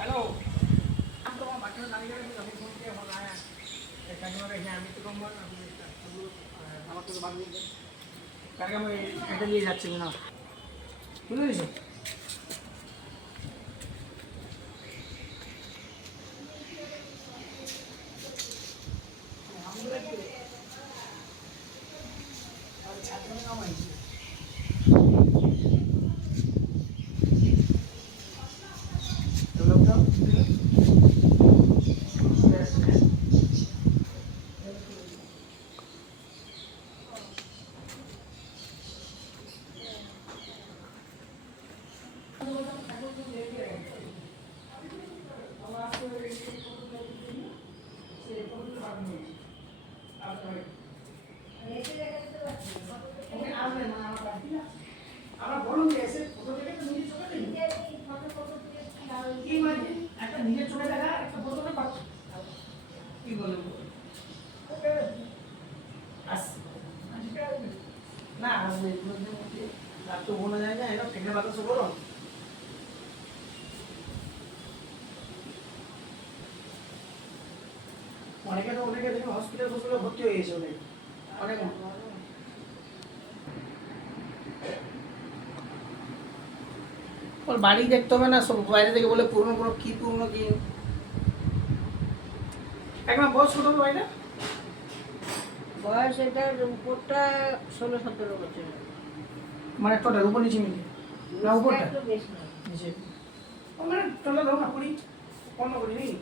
hello हम तो वहाँ बाकी नाली गए थे अभी फोन किया फोन आया কাকিমা রেখে আমি তো কম বল আমার তো বাদ দিয়ে কাকিমা এটা নিয়ে যাচ্ছে না বুঝতে পেরেছো ছাত্র নামাই নিজের চোখে দেখা একটা বোতলে পাচ্ছি কি বলবো না রাত তো ঘুমানো যায় না এটা ফেঁকে বাতাস করো অনেকে দেখে হসপিটাল ভর্তি হয়ে গেছে অনেক ওর বাড়ি দেখতে হবে না সব বাইরে থেকে বলে পুরনো কি একদম বয়স কত হবে ভাইটা বয়স এটার উপরটা 16-17 বছর মানে টোটাল উপর নিচে মিলে না উপরটা একটু বেশ না নিচে মানে টোটাল ধরো না 20 15 নেই